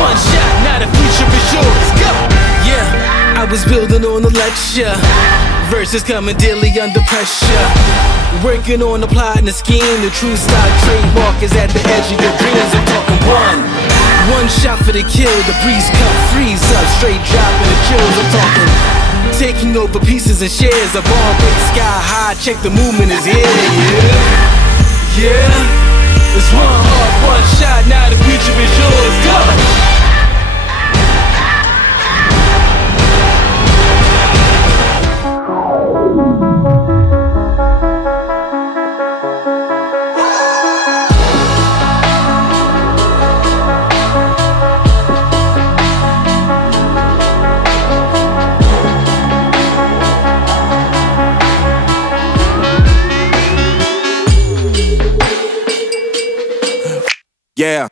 One shot, now the future is yours. Go! Yeah, I was building on a lecture. Verses coming daily under pressure. Working on the plot and the scheme. The true stock trademark is at the edge of your dreams. I'm talking one shot for the kill. The breeze cut, freeze up, straight dropping the chills. I'm talking taking over pieces and shares. A bomb break sky high. Check the movement is here. Yeah, it's one heart, one shot. Now the future is yours. Go! Yeah,